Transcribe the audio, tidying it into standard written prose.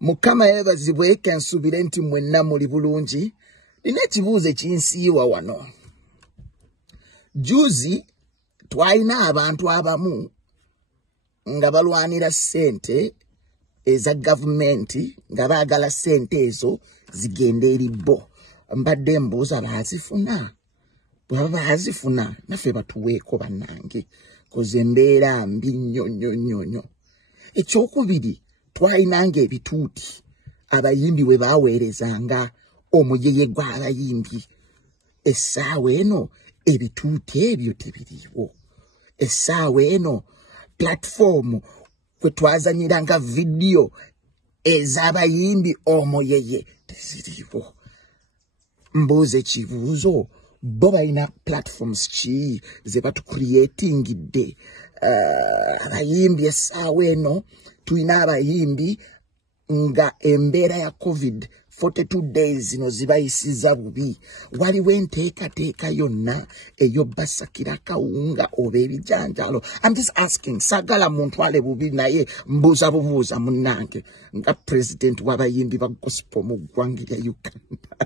Mukama yebazibwe ensubire nti mwenna muli bulungi. Nina ekibuuzo ekinsiiwa wano. Juzi twalina abantu abamu nga balwanira ssente eza gavumenti nga baagala ssente ezo zigende eri bo. Mbadde mbuuza baazifuna? Bw'aba baazifuna naffe batuweeko bannange koze embeera mbi nnyo. Ekyokubiri twalinanga ebituuti abayimbi bwe baaweerezanga omuyeye gw'abayimbi. Essaawa eno ebituuti ebyo tebiriiwo. Essaawa eno platform kwe twazanyiranga vidiyo ez'abayimbi omuyeye teziriiwo. Mbuuze ekibuuzo, bo balina platforms ki ze batucreatingidde? Abayimbi essaawa eno tulina abayimbi nga embeera ya COVID 42 days zino zibayisiza bubi. Waliwo enteekateeka yonna ey'obbasakira kawunga oba ebijanjaalo. I'm just asking, sagala muntwale bubi naye mbuuza bubuuza munnange nga president w'abayimbi ba gospel mu ggwanga lya Uganda.